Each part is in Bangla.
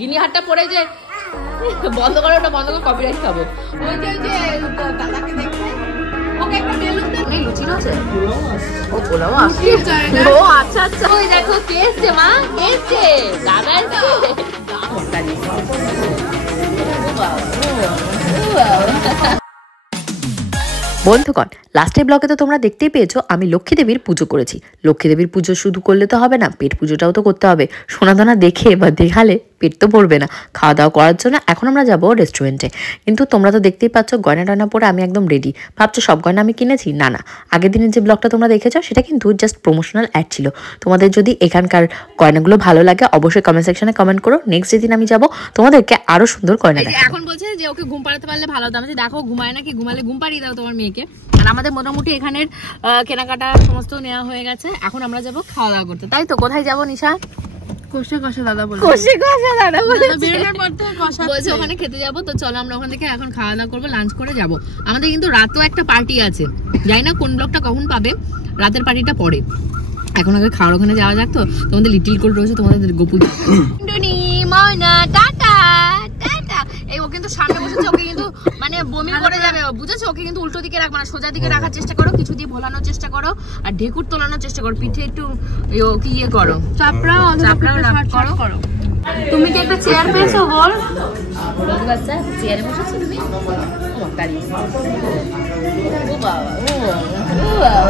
গিনি হাটটা পরে যে বন্ধ করো, ওটা বন্ধ করে কপিরাইট খাবো। ওই যে দাদাকে দেখছে, ওকে একটা বেলুন দেন। এই লুচি আছে, ও পোলাও আছে। ও আচ্ছা আচ্ছা, ওই দেখো কে এসছে মা, কে এসছে? দাদা এসছে। বন্ধুগণ, লাস্টের ব্লগে তো তোমরা দেখতেই পেয়েছো আমি লক্ষ্মী দেবীর পুজো করেছি। লক্ষ্মী দেবীর পুজো শুধু করলে তো হবে না, পেট পুজোটাও তো করতে হবে। সোনাদানা দেখে বা দেখালে পেট তো পড়বে না। খাওয়া দাওয়া করার জন্য এখন আমরা যাবো রেস্টুরেন্টে। কিন্তু তোমরা তো দেখতেই পাচ্ছ গয়না টয়না পরে আমি একদম রেডি। ভাবছো সব গয়না আমি কিনেছি? না না, আগের দিনের যে ব্লগটা তোমরা দেখেছো সেটা কিন্তু জাস্ট প্রমোশনাল অ্যাড ছিল। তোমাদের যদি এখানকার গয়নাগুলো ভালো লাগে অবশ্যই কমেন্ট সেকশনে কমেন্ট করো। নেক্সট যেদিন আমি যাবো তোমাদেরকে আরো সুন্দর গয়না দেখাবো। এখন বলছে যে ওকে ঘুম পাড়াতে পারলে ভালো হতো। আমি দেখো ঘুমায় নাকি, ঘুমালে ঘুম পাড়িয়ে দাও তোমার মেয়েকে। আর আমাদের মোটামুটি এখানের কেনাকাটা সমস্ত নেওয়া হয়ে গেছে। এখন আমরা যাবো খাওয়া দাওয়া করতে, তাই তো? কোথায় যাবো নিশা? কষে কষে দাদা বলে, কষে কষে দাদা বলে বেরোনোর পর থেকে কষা বলছে ওখানে খেতে যাবো। তো চলো আমরা ওখান থেকে এখন খাওয়া দাওয়া করবো, লাঞ্চ করে যাবো। আমাদের কিন্তু রাতেও একটা পার্টি আছে, জানি না কোন ব্লগটা কখন পাবে। রাতের পার্টিটা পরে, এখন আগে খাওয়ার ওখানে যাওয়া যাক। তো তোমাদের লিটিল কোল্ড রয়েছে, তোমাদের গোপু ময়না টাটা টাটা। এই ও কিন্তু সামনে বসেছে, ওকে কিন্তু মানে বমি করে যাবে, বুঝেছো? ওকে কিন্তু উল্টো দিকে রাখবা না, সোজা দিকে রাখার চেষ্টা করো, কিছু দিয়ে ভোলানোর চেষ্টা করো, আর ঢেকুর তোলানোর চেষ্টা করো, পিঠে একটু কি ইয়ে করো, চাপড়াও করো। তুমি কি একটা চেয়ার পেয়েছো? বল বাচ্চা, চেয়ারে বসেছো তুমি? ও বাবা, ও বাবা।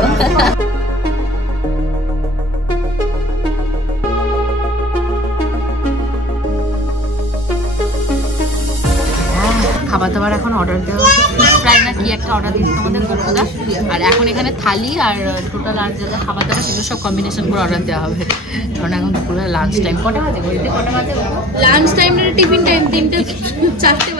খাবার দাবার এখন অর্ডার দেওয়া হচ্ছে, ফিশ ফ্রাই না কি একটা অর্ডার দিয়েছি তোমাদের গোপুদা। আর এখন এখানে থালি আর টোটাল আর যা খাবার দাবার সেগুলো সব কম্বিনেশন করে অর্ডার দেওয়া হবে। কারণ এখন দুপুরে লাঞ্চ টাইম কটা বাজে? কটা বাজে লাঞ্চ টাইম? টিফিন টাইম 4টে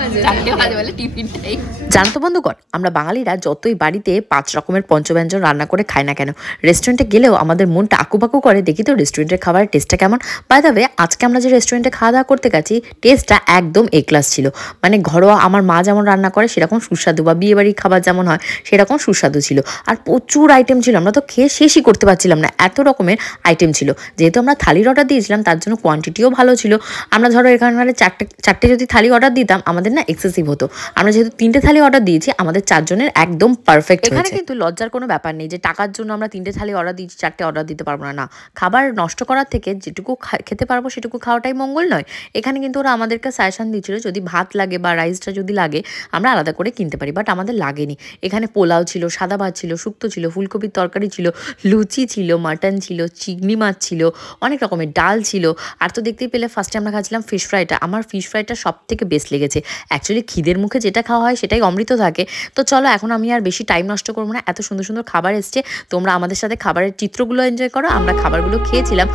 বাজে বলে টিফিন টাইম। জানো তো বন্ধুগণ, আমরা বাঙালিরা যতই বাড়িতে 5 রকমের পঞ্চব্যঞ্জন রান্না করে খাই না কেন, রেস্টুরেন্টে গেলেও আমাদের মনটা আকুপাকু করে দেখি তো রেস্টুরেন্টের খাবারের টেস্টটা কেমন। বাই দ্য ওয়ে, আজকে আমরা যে রেস্টুরেন্টে খাওয়া দাওয়া করতে গেছি টেস্টটা একদম এ ক্লাস ছিল। মানে ঘরোয়া আমার মা যেমন রান্না করে সেরকম সুস্বাদু, বা বিয়ে বাড়ির খাবার যেমন হয় সেরকম সুস্বাদু ছিল। আর প্রচুর আইটেম ছিল, আমরা তো খেয়ে শেষই করতে পারছিলাম না, এত রকমের আইটেম ছিল। যেহেতু আমরা থালির অর্ডার দিয়েছিলাম তার জন্য কোয়ান্টিটিও ভালো ছিল। আমরা ধরো এখানে চারটে যদি থালি অর্ডার দিতাম আমাদের না এক্সেসিভ হতো। আমরা যেহেতু 3টে থালি অর্ডার দিয়েছি আমাদের 4 জনের একদম পারফেক্ট। এখানে কিন্তু লজ্জার কোনো ব্যাপার নেই যে টাকার জন্য আমরা 3টে থালি অর্ডার দিয়েছি 4টে অর্ডার দিতে পারবো না। না, খাবার নষ্ট করার থেকে যেটুকু খেতে পারবো সেটুকু খাওয়াটাই মঙ্গল নয়। এখানে কিন্তু ওরা আমাদেরকে সাজেশন দিচ্ছিল যদি ভাত লাগে বা রাইসটা যদি লাগে আমরা আলাদা করে কিনতে পারি, বাট আমাদের লাগেনি। এখানে পোলাও ছিল, সাদা ভাত ছিল, শুক্তো ছিল, ফুলকপির তরকারি ছিল, লুচি ছিল, মাটন ছিল, চিংড়ি মাছ ছিল, অনেক রকমের ডাল ছিল। আর তো দেখতেই পেলে ফার্স্টে আমরা খাচ্ছিলাম ফিশ ফ্রাইটা। আমার ফিশ ফ্রাইটা সব থেকে বেস্ট লেগেছে। অ্যাকচুয়ালি খিদের মুখে যেটা খাওয়া হয় সেটাই অমৃত থাকে। তো চলো এখন আমি আর বেশি টাইম নষ্ট করবো না, এত সুন্দর সুন্দর খাবার এসছে, তোমরা আমাদের সাথে খাবারের চিত্রগুলো এনজয় করো। আমরা খাবারগুলো খেয়েছিলাম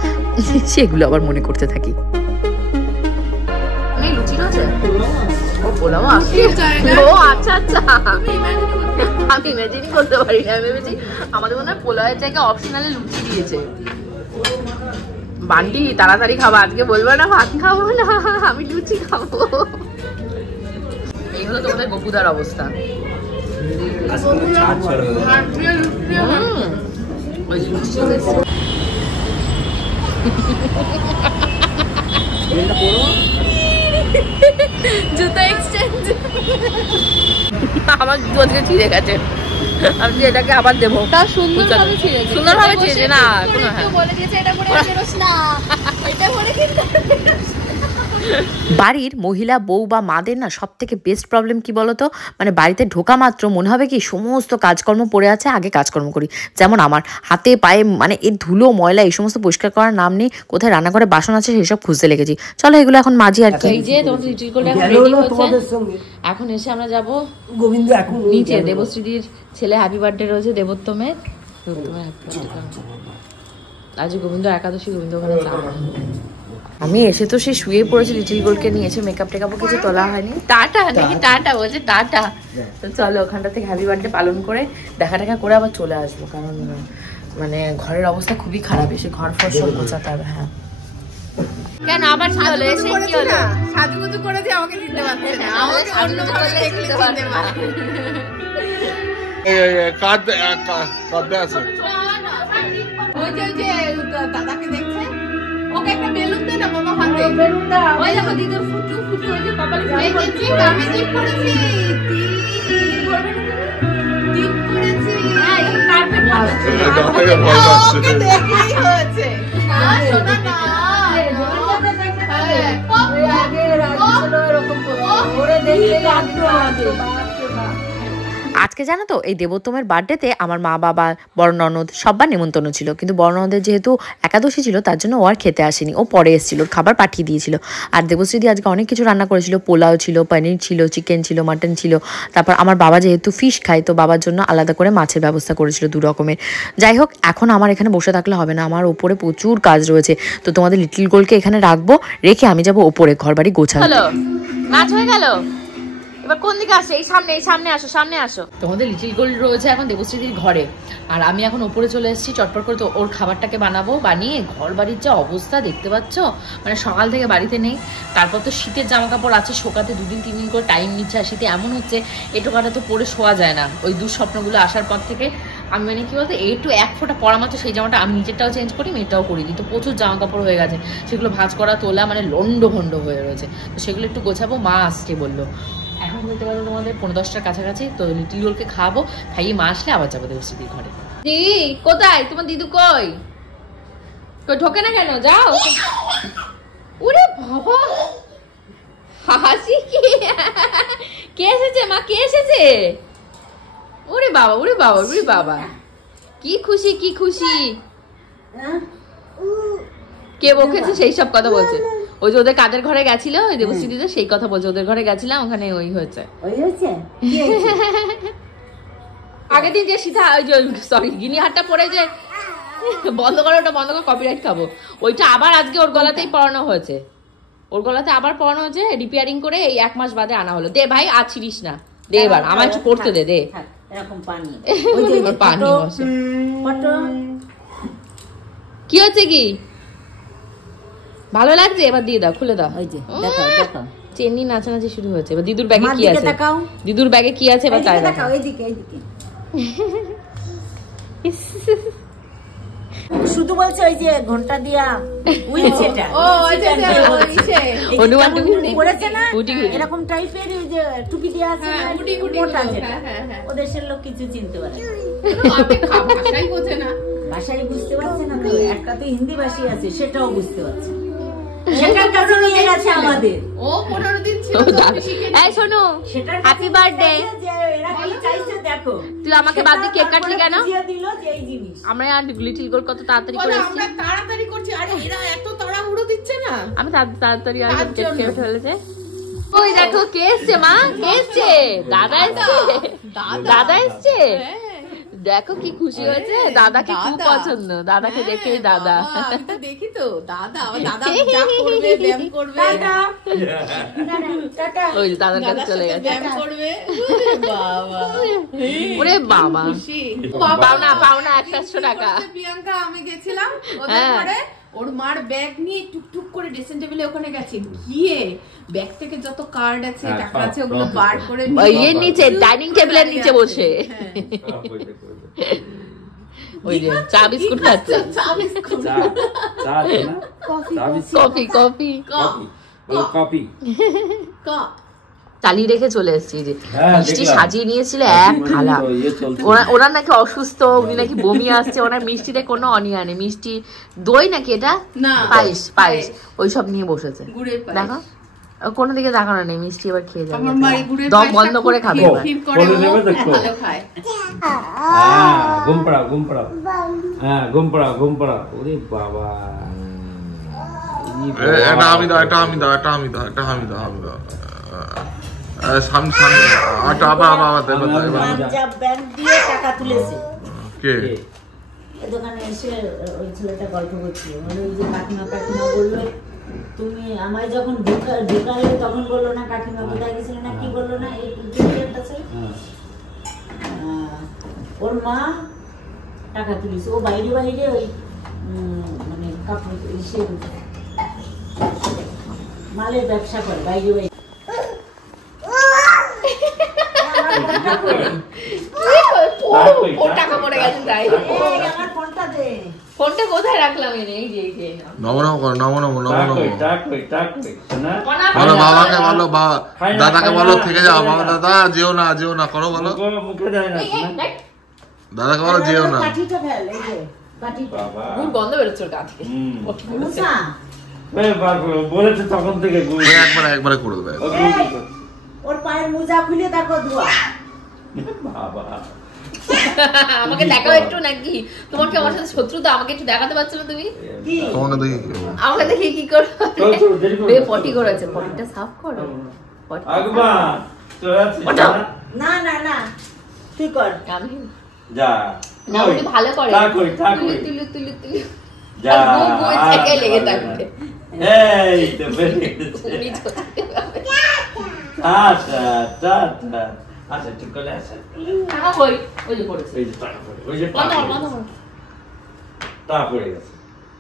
সেগুলো আবার মনে করতে থাকি। লুচি রয়েছে, ও পোলাও আছে। ও আচ্ছা আচ্ছা, আমি ইমাজিনই করতে পারি না। আমি ভেবেছি আমাদের মনে হয় পোলাওয়ের জায়গায় অপশনালে লুচি দিয়েছে। বান্ডি তাড়াতাড়ি খাবো, আজকে বলবো না ভাত খাবো না, আমি লুচি খাবো। এই হলো তোমাদের গোপুদার অবস্থা। জুতো এক্সচেঞ্জ, আমার জুতো থেকে ছিঁড়ে গেছে, আমি এটাকে আবার দেবো। সুন্দরভাবে ছিঁড়েছে না, কোনো বলে দিয়েছে এটা পরে বেরোস না, এটা পরে কিন্তু। বাড়ির মহিলা বউ বা মাদের না সব থেকে বেস্ট প্রবলেম কি বলতো, মানে বাড়িতে ঢোকা মাত্র মনে হবে কি সমস্ত কাজকর্ম পড়ে আছে, আগে কাজকর্ম করি। যেমন আমার হাতে পায়ে মানে এই ধুলো ময়লা এই সমস্ত পরিষ্কার করার নাম নেই, কোথায় রান্নাঘরে বাসন আছে সেসব খুঁজতে লেগেছি। চলো এগুলো এখন মাঝি আর কি। এই যে তোমাদের লিটিল কোল্ড এখন রেডি হচ্ছে, এখন এসে আমরা যাব গোবিন্দ এখন নিচে। দেবশ্রীদির ছেলে হ্যাপি বার্থডে রয়েছে দেবোত্তমের, আজ গোবিন্দ একাদশী, গোবিন্দ ওখানে যাবে। আমি এসে তো সে শুয়ে পড়েছি, লিটিল গোল্ডকে নিয়েছে, মেকআপ টেকআপও কিছু তোলা হয়নি। টাটা নাকি টাটা বলছে, টাটা। তো চলো ওখানটা থেকে হ্যাপি বার্থডে পালন করে দেখা টাকা করে আবার চলে আসবো, কারণ মানে ঘরের অবস্থা খুবই খারাপ, এসে ঘর ফর সব গোছাতে হবে। হ্যাঁ কেন আবার কি হলো, এসে কি হলো? সাজুগুজু করে দিয়ে আমাকে দিতে পারছে না, আমাকে অন্য ভাবে দেখতে পারতে না। কাঁদতে আছে, ওই যে দাদাকে দেখছে, ওকে একটা বেলুন দে না মামা হাতে বেলুন দাও। ওই দেখো দিদির ফুটু ফুটু ওই যে কপালে এই যে টিপ আমি টিপ করেছি টিপ করেছি হ্যাঁ এটা কার্পেট লাগাচ্ছে ওকে দেখেই হয়েছে না শোনা না আজকে জানো তো এই দেবোত্তমের বার্থডেতে আমার মা বাবা বড় ননদ সবার নেমন্তন্ন ছিল, কিন্তু বড় ননদের যেহেতু একাদশী ছিল তার জন্য ও আর খেতে আসেনি, ও পরে এসেছিল, ওর খাবার পাঠিয়ে দিয়েছিল। আর দেবশ্রীদি আজকে অনেক কিছু রান্না করেছিল, পোলাও ছিল, পনির ছিল, চিকেন ছিল, মাটন ছিল। তারপর আমার বাবা যেহেতু ফিশ খায় তো বাবার জন্য আলাদা করে মাছের ব্যবস্থা করেছিল 2 রকমের। যাই হোক, এখন আমার এখানে বসে থাকলে হবে না, আমার ওপরে প্রচুর কাজ রয়েছে। তো তোমাদের লিটল গোলকে এখানে রাখবো, রেখে আমি যাবো ওপরে ঘর বাড়ি গোছাবো। হ্যালো, নাচ হয়ে গেল, এবার কোন দিকে আসে? এই সামনে আসো, সামনে আসো। তোমাদের লিটল গোল্ড রয়েছে এখন দেবশ্রীদির ঘরে, আর আমি এখন উপরে চলে এসেছি চটপট করে। তো ওর খাবারটাকে বানাবো, বানিয়ে ঘর বাড়ির যা অবস্থা দেখতে পাচ্ছ, মানে সকাল থেকে বাড়িতে নেই। তারপর তো শীতের জামা কাপড় আছে, শোকাতে 2 দিন 3 দিন করে টাইম নিচ্ছে। আর শীতে এমন হচ্ছে এটোকাটা তো পরে শোয়া যায় না, ওই দুঃস্বপ্নগুলো আসার পর থেকে আমি মানে কি বলতো একটু 1 ফোঁটা পরা মাত্র সেই জামাটা আমি নিজেরটাও চেঞ্জ করি, মেয়েটাও করি দিই। তো প্রচুর জামা কাপড় হয়ে গেছে, সেগুলো ভাঁজ করা তোলা মানে লন্ড ভন্ড হয়ে রয়েছে। তো সেগুলো একটু গোছাবো, মা আসছে বললো। এখন বলতে পারবো তোমাদের 9-10টার কাছাকাছি। তো লিটল গোলকে খাওয়াবো, খাইয়ে মা আসলে আবার যাবো দেবশ্রীদির ঘরে। দি কোথায় তোমার দিদু? কই ঢোকে না কেন? যাও। ওরে বাবা, হাসি কি! কে এসেছে মা? কে এসেছে? ওরে বাবা, ওরে বাবা, ওরে বাবা, কি খুশি, কি খুশি! কে বকেছে সেই সব কথা বলছে। ওই যে ওদের কাদের ঘরে গেছিল ওই দেবশ্রী দিদা, সেই কথা বলছে। ওদের ঘরে গেছিলাম, ওখানে ওই হয়েছে। আগের দিন যে সীতা ওই যে সরি গিনিহারটা পরে যে বন্ধ করো, ওটা বন্ধ করে কপিরাইট খাবো, ওইটা আবার আজকে ওর গলাতেই পরানো হয়েছে। ওর গলাতে আবার পরানো হয়েছে, রিপেয়ারিং করে এই 1 মাস বাদে আনা হলো। দে ভাই, আর ছিড়িস না, দে এবার আমার একটু করতে দে। দে এরকম পানি পানি বসে কি হচ্ছে? কি ভালো লাগছে? এবার দিয়ে দাও, খুলে দাও। চেন্নি নাচানাচি শুরু হয়েছে। এবার দিদুর ব্যাগে কি আছে? দিদুর ব্যাগে কি আছে এবার তাই দেখাও। শুধু বলছে ওই যে ঘন্টা দিয়া উইলচেটা ও আচ্ছা আচ্ছা অনুমান করেছে না, এরকম টাইপের ওই যে টুপি দিয়া আছে না, মোটা যেটা। ও দেশের লোক কিছু চিনতে পারে না, ভাষাই বোঝে না, ভাষাই বুঝতে পারছে না। তো একটা তো হিন্দি ভাষী আছে, সেটাও বুঝতে পারছে। সেটার কাছে নিয়ে গেছে আমাদের। ও 15 দিন ছিল তো শিখে। এই শোনো, হ্যাপি বার্থডে। এরা কি চাইছে দেখো, তুই আমাকে বাদ দিয়ে কেক কাটলি কেন? দিল যে এই জিনিস আমরা লিটল গোল কত তাড়াতাড়ি করে এসেছি। আমরা তাড়াতাড়ি করছি, আরে এরা এত তাড়াহুড়ো দিচ্ছে না। আমি তাড়াতাড়ি আর কেক খেয়ে ফেলেছে। ওই দেখো কে এসছে মা, কে এসছে? দাদা এসছে, দাদা এসছে। দেখো কি খুশি হয়েছে, দাদাকে খুব পছন্দ, দাদাকে দেখেই দাদা। আমি তো দেখি তো দাদা, আমার দাদা যা করবে ব্যায়াম করবে, ওই দাদার কাছে চলে গেছে, ব্যায়াম করবে। বাবা, ওরে বাবা, খুশি। পাওনা 100 টাকা। প্রিয়াঙ্কা আমি গেছিলাম ওদের ঘরে, ওর মার ব্যাগ নিয়ে টুকটুক করে ড্রেসিং টেবিলে ওখানে গেছে, গিয়ে ব্যাগ থেকে যত কার্ড আছে টাকা আছে ওগুলো বার করে এর নিচে ডাইনিং টেবিলের নিচে বসে ওই যে চা বিস্কুট খাচ্ছে। কফি চালিয়ে রেখে চলে এসেছি। যে মিষ্টি সাজিয়ে নিয়েছিল 1 থালা। ওনার নাকি অসুস্থ, উনি নাকি বমি আসছে, ওনার মিষ্টিতে কোনো অনিয়া নেই। মিষ্টি দই নাকি এটা পায়েস ওইসব নিয়ে বসেছে। দেখো কোনো দিকে দেখানো নেই, মিষ্টি এবার খেয়ে যাবে, দম বন্ধ করে খাবে। দোকানে এসে ওই ছেলেটা গল্প করছিল, মানে ওই যে কাকিমা বললো তুমি আমায় যখন ঢুকালে তখন বললো না কাকিমা কোথায় গেছিল না কি বললো না, এই ওর মা টাকা তুলেছে, ও বাইরে বাইরে ওই মানে কাপড় মালের ব্যবসা করে, বাইরে বাইরে। টাকা পড়ে গেছে তাই। আমার ফোনটা দে। ফোনটা কোথায় রাখলাম? এই যে নমো নমো করো, নমো নমো নমো নমো। টাক কই শোনা বলো বাবাকে, বলো দাদাকে বলো থেকে যাও, বাবা দাদা যেও না করো, বলো মুখে দেয় না শোনা। দাদাকে বলো যেও না। কাঠিটা ফেল, এই যে কাঠিটা। বাবা গুড় গন্ধ বেরোচ্ছে ওটা থেকে। মুসা, বলেছে তখন থেকে গুড় ওই একবারে করে দেবে। ও গুড় দিত। ওর পায়ের মোজা খুলে তারপর ধোয়া। বাবা আমাকে দেখাও একটু নাকি? তোমার কি আমার সাথে শত্রুতা? আমাকে একটু দেখাতে পারছো না তুমি? কি? তোমাকে দেখি আমাকে দেখি কি করো? চল, দেরি করো। পটি করেছে, পটিটা সাফ করো। পটি আগবা তোর আছে ওটা। না না না, তুই কর। আমি যা না, উনি ভালো করে। তা কই তুলি। যা আর বউ থেকে লেগে থাকবে। এই তো বেরিয়ে গেছে। উনি চলতে পারবে। টা আচ্ছা ঠিক করে আসে টাকা কই? ওই যে পড়েছে। ওই যে টাকা পড়ে ওই যে বন্ধ কর। টাকা পড়ে গেছে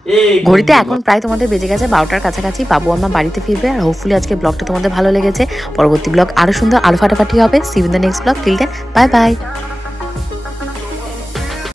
এই ঘড়িতে এখন প্রায় তোমাদের বেজে গেছে 12টার কাছাকাছি। বাবু আমার বাড়িতে ফিরবে আর হোপফুলি আজকে ব্লগটা তোমাদের ভালো লেগেছে। পরবর্তী ব্লগ আরো সুন্দর, আরো ফাটাফাটি হবে। See you in the next blog. Till then bye by.